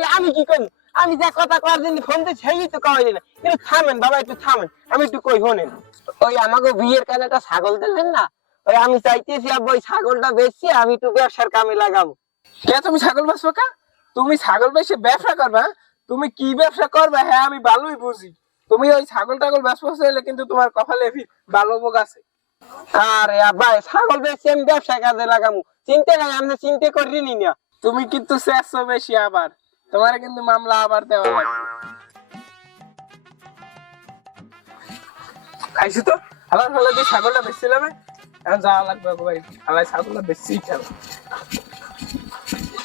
তাহলে আমি কি করব আমি যা কথা করার জন্য ফোন দিয়ে সেই তো কওয়াই দিলাম কিন্তু থামেন বাবা, একটু থামেন। আমি একটু কই, শোনেন। ওই আমাকে বিয়ের কাজে একটা ছাগল দিলেন না? ওই আমি চাইতেছি, আব্বা, ওই ছাগলটা বেশি আমি একটু ব্যবসার কামে লাগাবো। কে তুমি ছাগল বেচবো কা? তুমি ছাগল বেচে ব্যবসা করবা তুমি কি ব্যবসা করবে? হ্যাঁ আমি ভালোই বুঝি। তুমি ওই ছাগল টাগল বেচবো চাইলে কিন্তু তোমার কপালে ভালো ভোগ আছে। আরে আব্বা ছাগল বেশি আমি ব্যবসা কাজে লাগামু। চিন্তা নাই, আমি চিন্তা করিনি না। তুমি কিন্তু শেষ বেশি আবার। তোমার কিন্তু মামলা আবার দেওয়া লাগবে। খাইছি তো। হালার ফালা দিয়ে ছাগলটা বেচছিলাম এখন যাওয়া লাগবে একবার হালাই ছাগলটা বেশি খেলা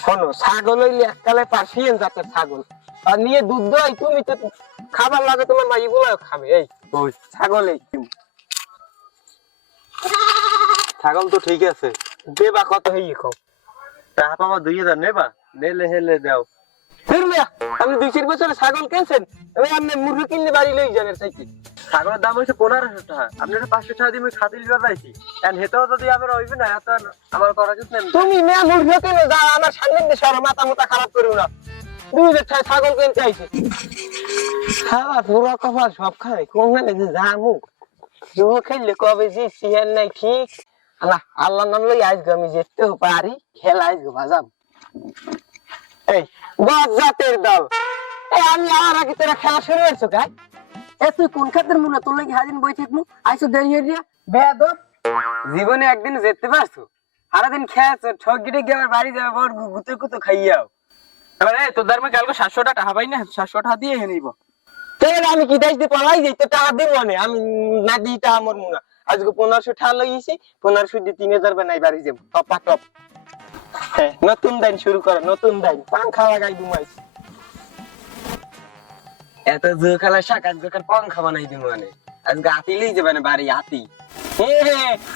শোনো ছাগল হইলে এককালে পার্সিয়ান জাতের ছাগল। আর নিয়ে দুধ দই তুমি তো খাবার লাগে তোমার মা এগুলো খাবে। এই ওই ছাগল এই। ছাগল তো ঠিক আছে। দেবা কত হই খাও টাকা পাবা দুই হাজার নেবা। নেলে হেলে দাও। আপনি দুই চার বছরে ছাগল কিনছেন আমি আপনি মুরগি কিনলে বাড়ি লই জানেন চাইতে। ছাগলের দাম হচ্ছে পনেরোশো টাকা। আপনি একটা পাঁচশো টাকা দিয়ে খাতে লিবার পাইছি এখন হেতেও যদি আমার হইবে না এত আমার করা কিছু তুমি মেয়ে মুরগি কিনে যা আমার সামনে দিয়ে সরো মাথা মোটা খারাপ করো না। দুই হাজার ছাগল কিনতে চাইছে খাবার পুরো কপাল সব খাই কোনখানে যে জামু জুয়ো খেললে কবে যে সিয়ার নাই ঠিক। আল্লাহ আল্লাহ নাম লই আজকে আমি যেতেও পারি খেলা আজকে বাজাম। এই গজ জাতের দল। আমি এ মুনা? বেয়াদব। জীবনে একদিন যেতে পারছ? সারাদিন খেয়েছো ঠগিটে গিয়ে বাড়ি যাবে গুতে গুতো খাইয়াও। এই তোর দামে কালকে সাতশো টাকা পাই না? সাতশো টাকা দিয়ে এনে নিব আমি কি দিয়ে পলাই যাই? তো টাকা দিব না? আমি না দিই টাকা আমার মুনা। আজকে পনেরোশো টাকা লইছি, পনেরোশো দিয়ে তিন হাজার বানাই বাড়ি যাব। টপা, টপ। হ্যাঁ নতুন দাইন শুরু করো নতুন দাইন। পাংখা লাগাই ঘুমাইছি এত জো খেলা শাক আজকে কার পাংখা বানাই দিব মানে আজকে হাতি লই যাবে না বাড়ি হাতি।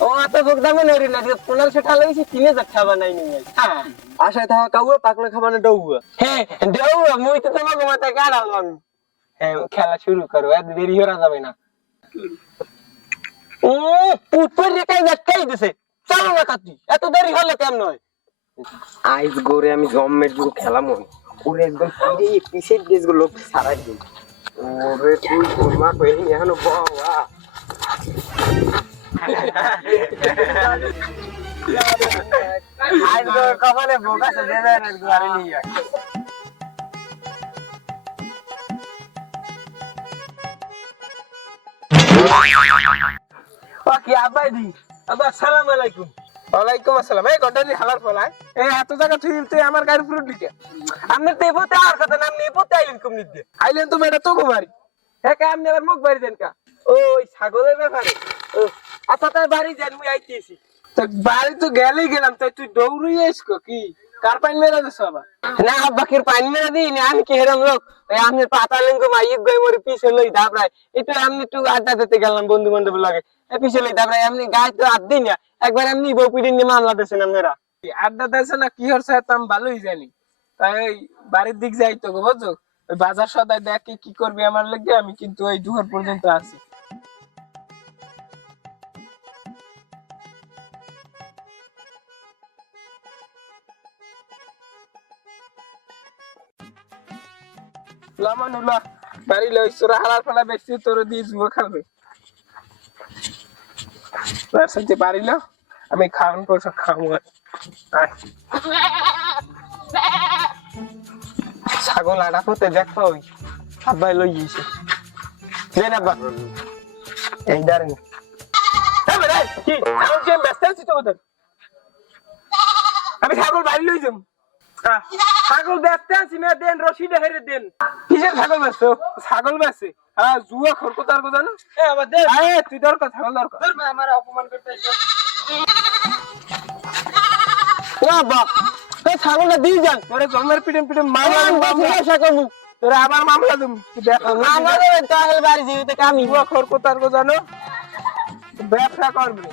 ও এত ভোগ দামে নরি না পনেরোশো টাকা লইছি তিন হাজার টাকা বানাই নি হ্যাঁ। আশায় থাকা কাউয়া পাকলে খাবানে ডৌয়া। হ্যাঁ দেও মুই তো তোমাকে মাথায় কাটালাম আমি হ্যাঁ খেলা শুরু করো এত দেরি করা যাবে না। ও পুটপুর রেখাই যাচ্ছাই দিছে। চলো না কাতি এত দেরি হলে কেমন হয়? আইস গোরে আমি জম্মের যুগ খেলাম ওরে একদম পিড়ে গুলো সারাই দিন ওরে তুই দি? আবার সালাম আলাইকুম। ওয়ালাইকুম আসসালাম। এই ঘণ্টা দিয়ে হালার ফলাই এই এত জায়গা তুই তুই আমার গাড়ি পুরো দিকে আপনি তো এপোতে আর কথা না আপনি এপোতে আইলেন কম নিতে। আইলেন তো মেয়েটা তো বাড়ি হ্যাঁ আপনি আবার মুখ বাড়ি দেন কা? ওই ছাগলের ব্যাপারে। আচ্ছা তাই বাড়ি যান আইতেছি। তো বাড়ি তো গেলেই গেলাম, তাই তুই দৌড়ই এসকো কি? কার পাইন মেরা আবার? না পানি মেরে দিই না আমি কি হেরাম লোক? ওই পাতা লেঙ্গো গই মরে পিছে লই দাবরাই আমি একটু আড্ডা দিতে গেলাম বন্ধু বান্ধব লাগে। এ পিছে লই দাবরাই গায়ে তো আদ দিন না একবার এমনি বউ পিড়ি নিয়ে মামলা আপনারা। আড্ডা দেছে না কি হচ্ছে আমি ভালোই জানি। তাই ওই বাড়ির দিক যাই তো গো বুঝছ বাজার সদাই দেখে কি করবি আমার লেগে আমি কিন্তু ওই দুপুর পর্যন্ত আছি। লামানুল্লাহ বাড়ি লই সুরা হালার ফলা বেশি তোর দিয়ে জুয়া খেলবে তার সাথে বাড়ি লো আমি খাওয়ান পয়সা খাব ছাগল আড়া করতে দেখো ওই আব্বাই লই গিয়েছে। দেন আব্বা। এই দাঁড়ান কি? আমি ব্যস্ত আছি আমি ছাগল বাড়ি লই আহ, ছাগল ব্যস্ত আছি মেয়ে দেন রশিদে হেরে দেন। কিসের ছাগল ব্যস্ত ছাগল ব্যস্ত হ্যাঁ জুয়া খরকতার কথা না এ আবার দেন আরে তুই দরকার ছাগল দরকার আমার অপমান করতে ও আব্বা এই ছাগলটা দিয়ে যান। তোরে জমের পিটে পিটে মামলা আমি ব্যবসা করব তোরে আবার মামলা দিম। মামলা দেবেন তাহলে বাড়ি যেতে কামি জুয়া খরকতার কথা ব্যবসা করবি